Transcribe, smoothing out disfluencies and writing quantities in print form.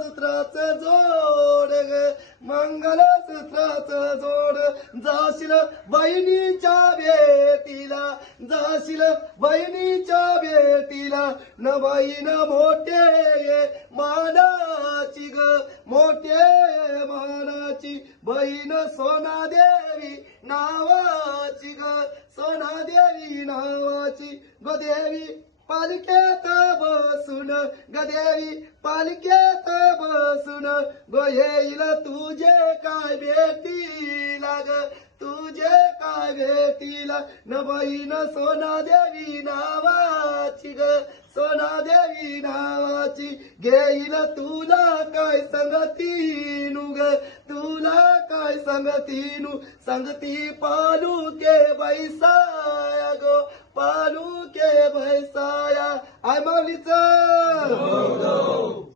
मंगलसूत्राचं जोड ग मंगलसूत्राचं जोड जाशील बहिणीच्या भेटीला जाशील बहिणीच्या भेटीला न बहीण मोठे मानाची ग मोठे मानाची बहीण सोनादेवी नावाची ग सोनादेवी नावाची गदेवी पालख्यात बसून गदेवी पालख्यात बसून ग येईल तुझे काय भेटीला ग तुझे काय भेटीला न बहीण सोनादेवी नावाची ग सोनादेवी नावाची घेईल तुला काय संगतीनु ग तुला काय संगतीनु संगती पालू के बैसाया गो पालू के बैसाया आय माऊलीचं